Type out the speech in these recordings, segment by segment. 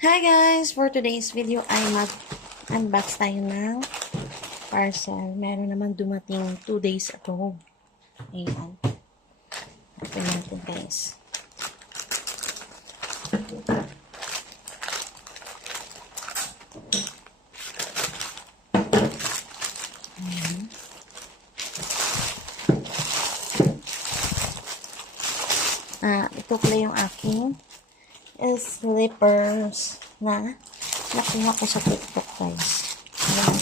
Hi guys! For today's video ay mag-unbox tayo ng parcel. Meron naman dumating 2 days ago. Ayan. Open natin guys. Ayan. Ito pala yung aking slippers na nakuha ko sa TikTok guys. Ayan.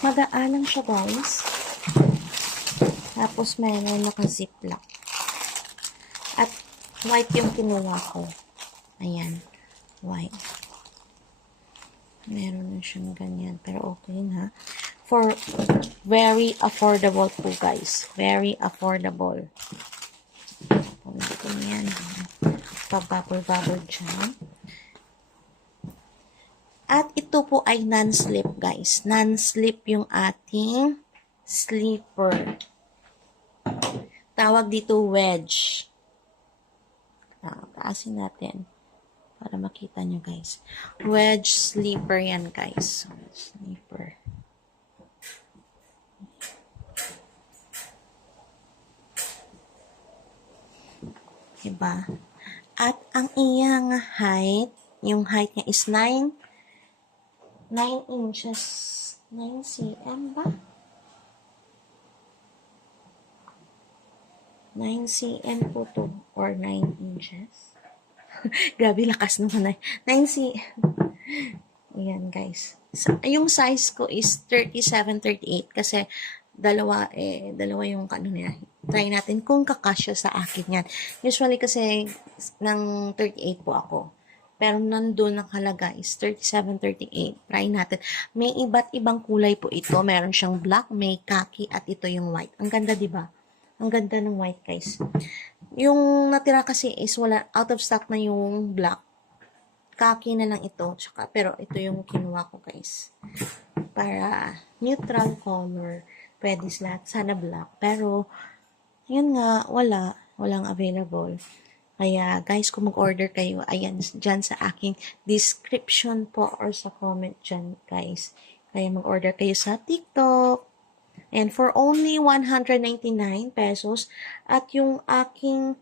Magaan lang siya guys. Tapos meron naka-ziplock. At white yung kinuha ko. Ayan. White. Meron na siyang ganyan. Pero okay na. For very affordable po guys. Very affordable. Ito yan. Pa-bubble-bubble dyan. At ito po ay non-slip guys. Non-slip yung ating slipper. Tawag dito wedge. Taasin natin para makita nyo guys. Wedge slipper yan guys. Slipper. Diba? At ang iyang height, yung height niya is 9 inches. 9 cm ba? 9 cm po to. Or 9 inches. Grabe, lakas naman. 9 cm. Ayan, guys. Yung size ko is 37-38 kasi dalawa yung ano niya. Try natin kung kakasya sa akin yan. Usually kasi ng 38 po ako. Pero nandun nakalagay is 37-38. Try natin. May iba't ibang kulay po ito. Meron siyang black, may khaki, at ito yung white. Ang ganda, di ba? Ang ganda ng white, guys. Yung natira kasi is wala, out of stock na yung black. Khaki na lang ito. Pero ito yung kinuha ko, guys. Para neutral color. Pwede sila. Sana black. Pero, yun nga, walang available. Kaya, guys, kung mag-order kayo, ayan, dyan sa aking description po or sa comment dyan, guys. Kaya mag-order kayo sa TikTok. And for only 199 pesos. At yung aking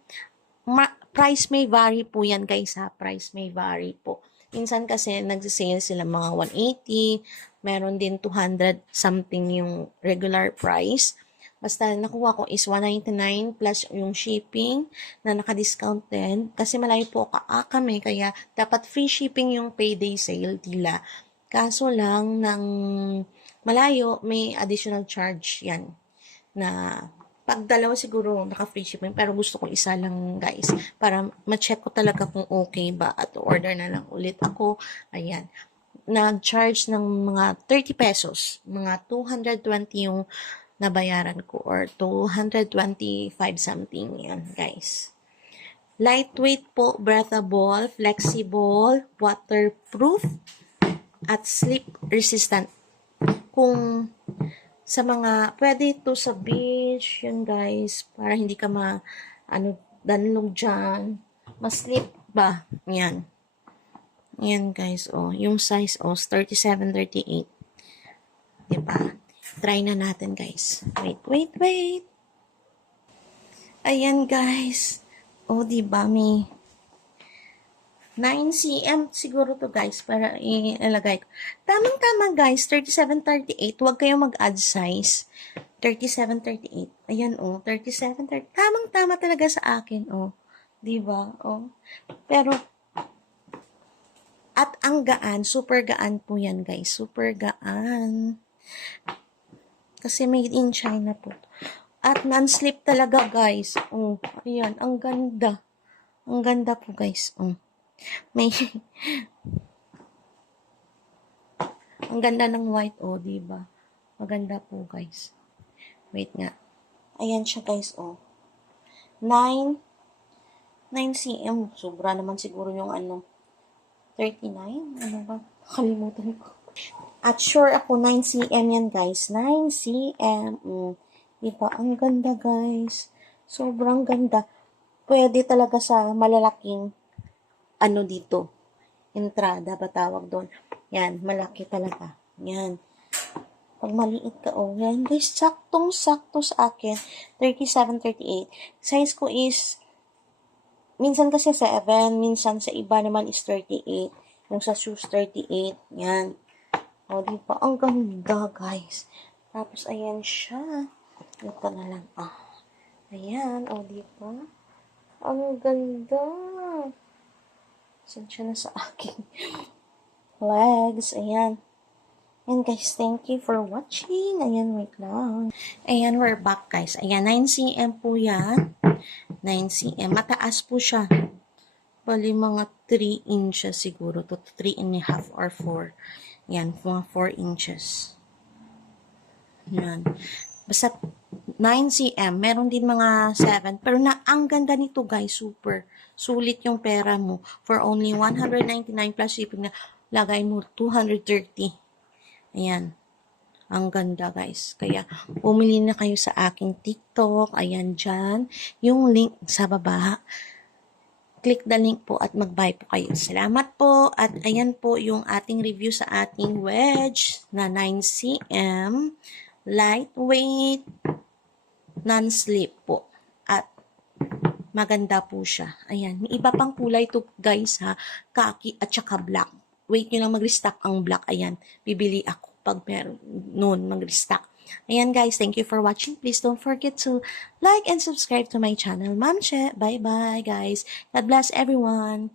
price may vary po yan, guys, ha. Price may vary po. Minsan kasi nagsisale sila mga 180. Meron din 200 something yung regular price. Basta nakuha ko is 199 plus yung shipping na naka-discount din. Kasi malayo po kami, kaya dapat free shipping yung payday sale tila. Kaso lang, ng malayo, may additional charge yan. Na pag dalawa siguro naka-free shipping, pero gusto ko isa lang guys. Para ma-check ko talaga kung okay ba at order na lang ulit ako. Ayan. Nag-charge ng mga 30 pesos. Mga 220 yung nabayaran ko or 225 something yan guys. Lightweight po, breathable, flexible, waterproof, at slip resistant. Kung sa mga, pwede ito sa beach, yun guys, para hindi ka danlog dyan, mas-slip ba, yan. Yan guys, yung size, 37-38. Diba? Try na natin, guys. Wait. Ayan, guys. Diba, may 9 cm siguro to, guys, para ilalagay ko. Tamang-tama, guys. 37-38. Huwag kayong mag-add size. 37-38. Ayan, 37-38. Tamang-tama talaga sa akin, Diba? Pero, at ang gaan, super gaan po yan, guys. Super gaan. Kasi made in China po. At non-slip talaga, guys. Ayan, ang ganda. Ang ganda po, guys. May ang ganda ng white, diba? Maganda po, guys. Wait nga. Ayan siya, guys, 9 cm. Sobra naman siguro yung 39? Ano ba? Kalimutan ko. At sure ako, 9 cm yan, guys. 9 cm. Diba? Ang ganda, guys. Sobrang ganda. Pwede talaga sa malalaking ano dito. Entrada ba tawag doon. Yan, malaki talaga. Yan. Pag maliit ka, oh, yan guys, saktong-sakto sa akin. 37-38. Size ko is, minsan kasi 7, minsan sa iba naman is 38. Yung sa shoes, 38. Yan. O, diba? Ang ganda, guys. Tapos, ayan siya. Ito na lang. Ah. Ayan. O, diba? Ang ganda. Saan siya na sa aking legs? Ayan. And guys, thank you for watching. Ayan, wait lang. Ayan, we're back guys. Ayan, 9cm po yan. 9cm. Mataas po siya. Bali mga 3 inches siguro. To 3.5 or 4. Ayan, mga 4 inches. Ayan. Basta 9cm. Meron din mga 7. Pero ang ganda nito guys. Super. Sulit yung pera mo. For only 199 plus shipping na lagay mo 230. Ayan. Ang ganda, guys. Kaya, bumili na kayo sa aking TikTok. Ayan, dyan. Yung link sa baba. Click the link po at mag-buy po kayo. Salamat po. At ayan po yung ating review sa ating wedge na 9cm. Lightweight. Non-slip po. At maganda po siya. Ayan. May iba pang kulay to, guys, ha. Khaki at saka black. Wait nyo lang mag-restock ang black. Ayan, bibili ako pag meron noon mag-restock. Ayan guys, thank you for watching. Please don't forget to like and subscribe to my channel. Ma'am Che, bye-bye guys. God bless everyone.